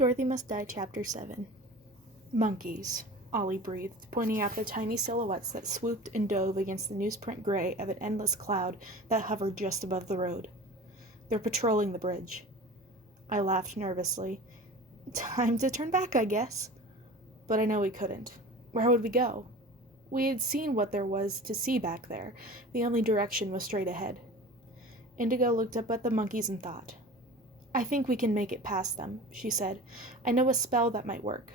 Dorothy Must Die, Chapter 7. Monkeys, Ollie breathed, pointing out the tiny silhouettes that swooped and dove against the newsprint gray of an endless cloud that hovered just above the road. They're patrolling the bridge. I laughed nervously. Time to turn back, I guess. But I know we couldn't. Where would we go? We had seen what there was to see back there. The only direction was straight ahead. Indigo looked up at the monkeys and thought. I think we can make it past them, she said. I know a spell that might work.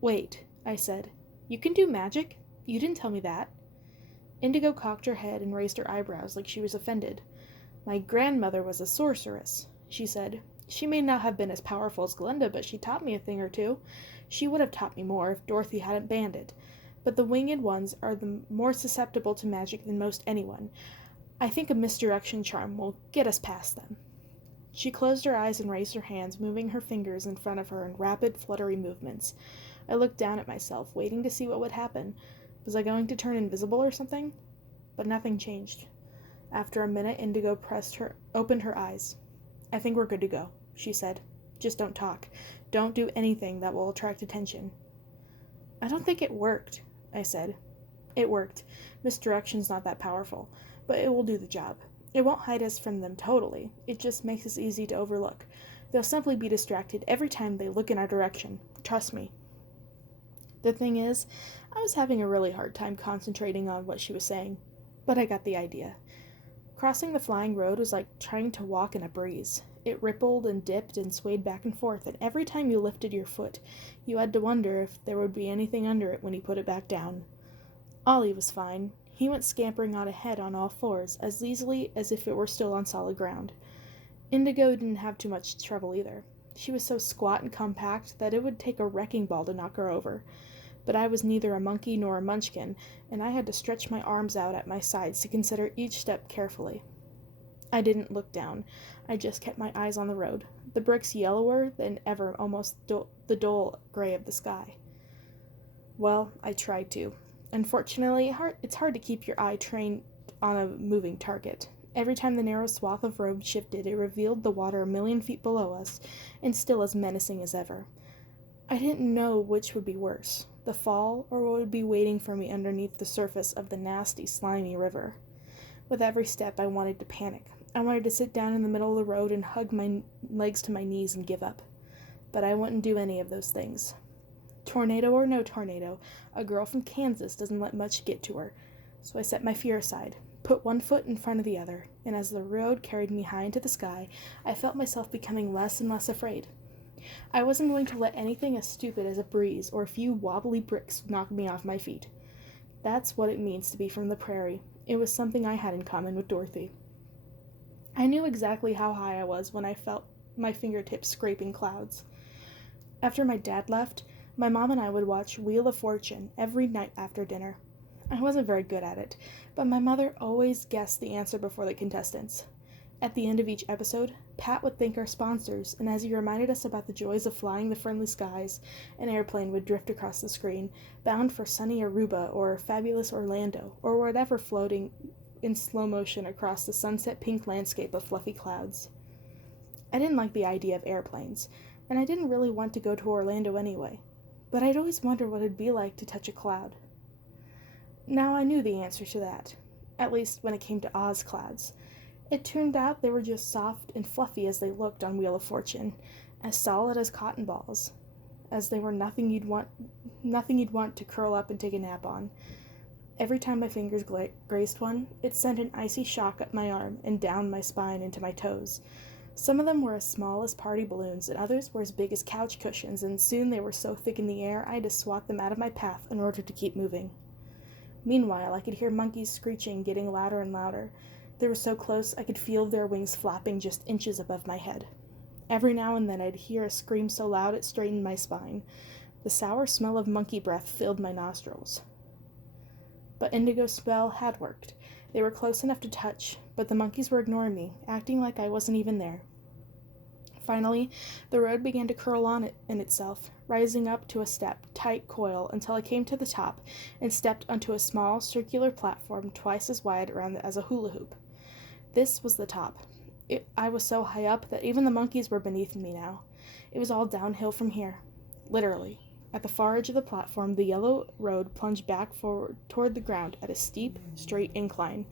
Wait, I said. You can do magic? You didn't tell me that. Indigo cocked her head and raised her eyebrows like she was offended. My grandmother was a sorceress, she said. She may not have been as powerful as Glenda, but she taught me a thing or two. She would have taught me more if Dorothy hadn't banned it. But the winged ones are more susceptible to magic than most anyone. I think a misdirection charm will get us past them. She closed her eyes and raised her hands, moving her fingers in front of her in rapid, fluttery movements. I looked down at myself, waiting to see what would happen. Was I going to turn invisible or something? But nothing changed. After a minute, Indigo opened her eyes. I think we're good to go, she said. Just don't talk. Don't do anything that will attract attention. I don't think it worked, I said. It worked. Misdirection's not that powerful, but it will do the job. It won't hide us from them totally. It just makes us easy to overlook. They'll simply be distracted every time they look in our direction. Trust me. The thing is, I was having a really hard time concentrating on what she was saying, but I got the idea. Crossing the flying road was like trying to walk in a breeze. It rippled and dipped and swayed back and forth, and every time you lifted your foot, you had to wonder if there would be anything under it when you put it back down. Ollie was fine. He went scampering on ahead on all fours, as easily as if it were still on solid ground. Indigo didn't have too much trouble either. She was so squat and compact that it would take a wrecking ball to knock her over. But I was neither a monkey nor a munchkin, and I had to stretch my arms out at my sides to consider each step carefully. I didn't look down. I just kept my eyes on the road, the bricks yellower than ever, almost the dull gray of the sky. Well, I tried to. Unfortunately, it's hard to keep your eye trained on a moving target. Every time the narrow swath of road shifted, it revealed the water 1,000,000 feet below us, and still as menacing as ever. I didn't know which would be worse, the fall or what would be waiting for me underneath the surface of the nasty, slimy river. With every step, I wanted to panic. I wanted to sit down in the middle of the road and hug my legs to my knees and give up. But I wouldn't do any of those things. Tornado or no tornado, a girl from Kansas doesn't let much get to her. So I set my fear aside, put one foot in front of the other, and as the road carried me high into the sky, I felt myself becoming less and less afraid. I wasn't going to let anything as stupid as a breeze or a few wobbly bricks knock me off my feet. That's what it means to be from the prairie. It was something I had in common with Dorothy. I knew exactly how high I was when I felt my fingertips scraping clouds. After my dad left, my mom and I would watch Wheel of Fortune every night after dinner. I wasn't very good at it, but my mother always guessed the answer before the contestants. At the end of each episode, Pat would thank our sponsors, and as he reminded us about the joys of flying the friendly skies, an airplane would drift across the screen, bound for sunny Aruba or fabulous Orlando, or whatever floating in slow motion across the sunset pink landscape of fluffy clouds. I didn't like the idea of airplanes, and I didn't really want to go to Orlando anyway, but I'd always wondered what it'd be like to touch a cloud. Now I knew the answer to that, at least when it came to Oz clouds. It turned out they were just soft and fluffy as they looked on Wheel of Fortune, as solid as cotton balls, as they were nothing you'd want to curl up and take a nap on. Every time my fingers grazed one, it sent an icy shock up my arm and down my spine into my toes. Some of them were as small as party balloons, and others were as big as couch cushions, and soon they were so thick in the air I had to swat them out of my path in order to keep moving. Meanwhile, I could hear monkeys screeching, getting louder and louder. They were so close I could feel their wings flapping just inches above my head. Every now and then I'd hear a scream so loud it straightened my spine. The sour smell of monkey breath filled my nostrils. But Indigo's spell had worked. They were close enough to touch, but the monkeys were ignoring me, acting like I wasn't even there. Finally, the road began to curl on in itself, rising up to a tight coil until I came to the top and stepped onto a small, circular platform twice as wide around as a hula hoop. This was the top. I was so high up that even the monkeys were beneath me now. It was all downhill from here. Literally. At the far edge of the platform, the yellow road plunged back forward toward the ground at a steep, straight incline.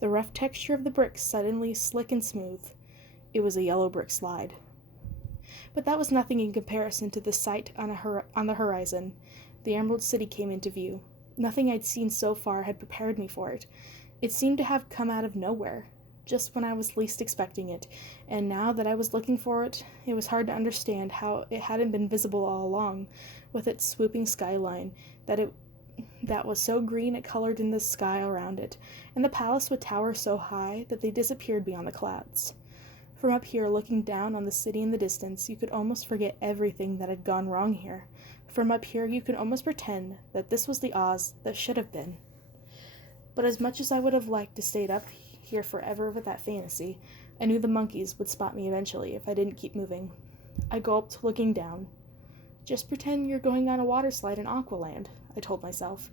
The rough texture of the bricks suddenly slick and smooth. It was a yellow brick slide. But that was nothing in comparison to the sight on the horizon. The Emerald City came into view. Nothing I'd seen so far had prepared me for it. It seemed to have come out of nowhere, just when I was least expecting it, and now that I was looking for it, it was hard to understand how it hadn't been visible all along, with its swooping skyline, that was so green it colored in the sky around it, and the palace would tower so high that they disappeared beyond the clouds. From up here, looking down on the city in the distance, you could almost forget everything that had gone wrong here. From up here, you could almost pretend that this was the Oz that should have been. But as much as I would have liked to stay up here forever with that fantasy, I knew the monkeys would spot me eventually if I didn't keep moving. I gulped, looking down. Just pretend you're going on a water slide in Aqualand, I told myself.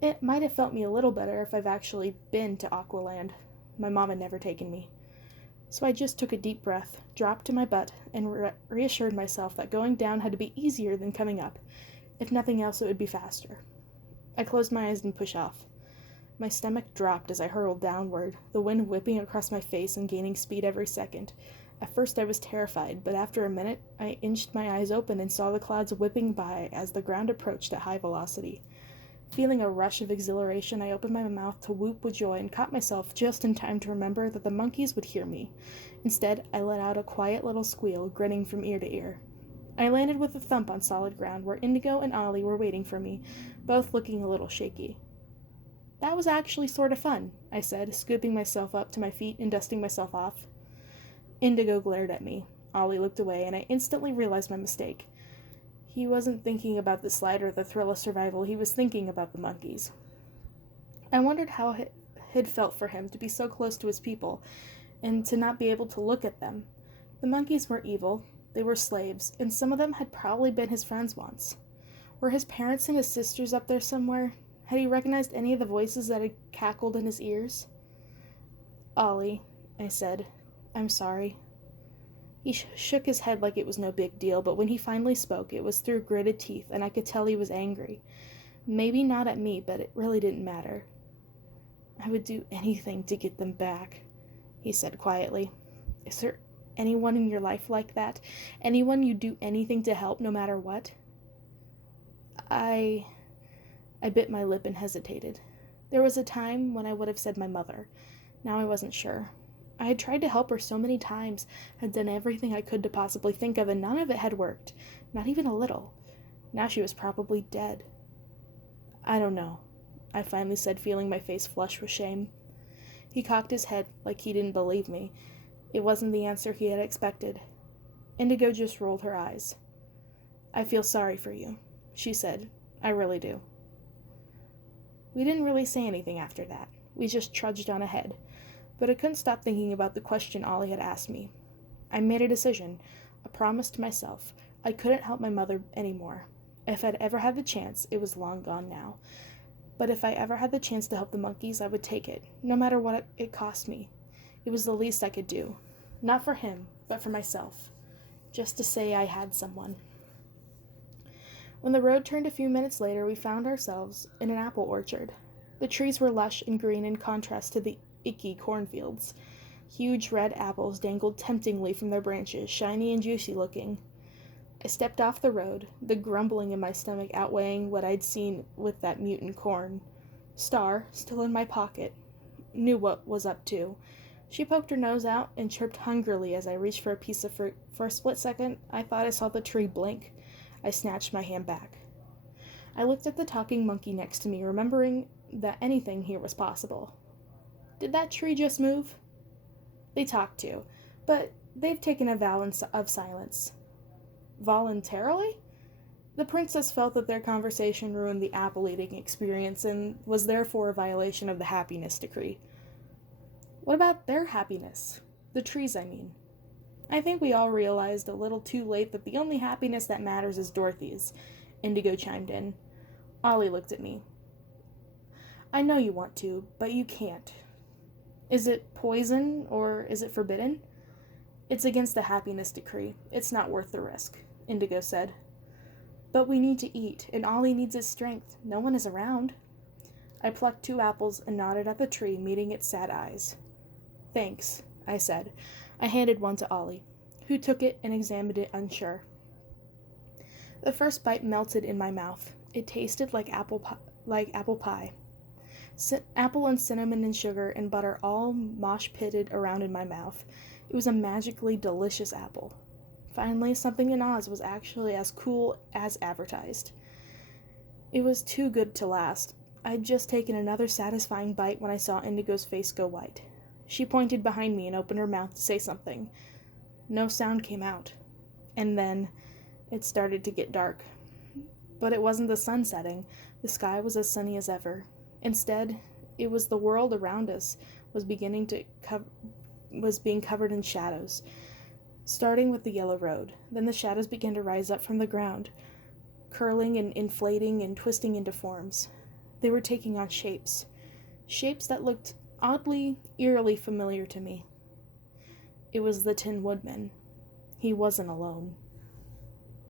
It might have felt me a little better if I've actually been to Aqualand. My mom had never taken me. So I just took a deep breath, dropped to my butt, and reassured myself that going down had to be easier than coming up. If nothing else, it would be faster. I closed my eyes and pushed off. My stomach dropped as I hurtled downward, the wind whipping across my face and gaining speed every second. At first I was terrified, but after a minute I inched my eyes open and saw the clouds whipping by as the ground approached at high velocity. Feeling a rush of exhilaration, I opened my mouth to whoop with joy and caught myself just in time to remember that the monkeys would hear me. Instead, I let out a quiet little squeal, grinning from ear to ear. I landed with a thump on solid ground where Indigo and Ollie were waiting for me, both looking a little shaky. That was actually sort of fun, I said, scooping myself up to my feet and dusting myself off. Indigo glared at me. Ollie looked away, and I instantly realized my mistake. He wasn't thinking about the slide or the thrill of survival, he was thinking about the monkeys. I wondered how it had felt for him to be so close to his people, and to not be able to look at them. The monkeys were evil, they were slaves, and some of them had probably been his friends once. Were his parents and his sisters up there somewhere? Had he recognized any of the voices that had cackled in his ears? Ollie, I said, I'm sorry. He shook his head like it was no big deal, but when he finally spoke, it was through gritted teeth, and I could tell he was angry. Maybe not at me, but it really didn't matter. I would do anything to get them back, he said quietly. Is there anyone in your life like that? Anyone you'd do anything to help, no matter what? I bit my lip and hesitated. There was a time when I would have said my mother. Now I wasn't sure. I had tried to help her so many times, had done everything I could to possibly think of, and none of it had worked. Not even a little. Now she was probably dead. I don't know, I finally said, feeling my face flush with shame. He cocked his head like he didn't believe me. It wasn't the answer he had expected. Indigo just rolled her eyes. I feel sorry for you, she said. I really do. We didn't really say anything after that. We just trudged on ahead. But I couldn't stop thinking about the question Ollie had asked me. I made a decision, a promise to myself. I couldn't help my mother anymore. If I'd ever had the chance, it was long gone now. But if I ever had the chance to help the monkeys, I would take it, no matter what it cost me. It was the least I could do. Not for him, but for myself. Just to say I had someone. When the road turned a few minutes later, we found ourselves in an apple orchard. The trees were lush and green in contrast to the icky cornfields. Huge red apples dangled temptingly from their branches, shiny and juicy looking. I stepped off the road, the grumbling in my stomach outweighing what I'd seen with that mutant corn. Star, still in my pocket, knew what was up too. She poked her nose out and chirped hungrily as I reached for a piece of fruit. For a split second, I thought I saw the tree blink. I snatched my hand back. I looked at the talking monkey next to me, remembering that anything here was possible. Did that tree just move? They talk too, but they've taken a vow of silence. Voluntarily? The princess felt that their conversation ruined the apple-eating experience and was therefore a violation of the happiness decree. What about their happiness? The trees, I mean. I think we all realized a little too late that the only happiness that matters is Dorothy's. Indigo chimed in. Ollie looked at me. I know you want to, but you can't. Is it poison, or is it forbidden? It's against the happiness decree. It's not worth the risk, Indigo said. But we need to eat, and Ollie needs his strength. No one is around. I plucked 2 apples and nodded at the tree, meeting its sad eyes. Thanks, I said. I handed one to Ollie, who took it and examined it unsure. The first bite melted in my mouth. It tasted like apple pie. Apple and cinnamon and sugar and butter all mosh-pitted around in my mouth. It was a magically delicious apple. Finally, something in Oz was actually as cool as advertised. It was too good to last. I'd just taken another satisfying bite when I saw Indigo's face go white. She pointed behind me and opened her mouth to say something. No sound came out. And then it started to get dark. But it wasn't the sun setting. The sky was as sunny as ever. Instead, it was the world around us was being covered in shadows, starting with the yellow road. Then the shadows began to rise up from the ground, curling and inflating and twisting into forms. They were taking on shapes that looked oddly, eerily familiar to me. It was the Tin Woodman. He wasn't alone.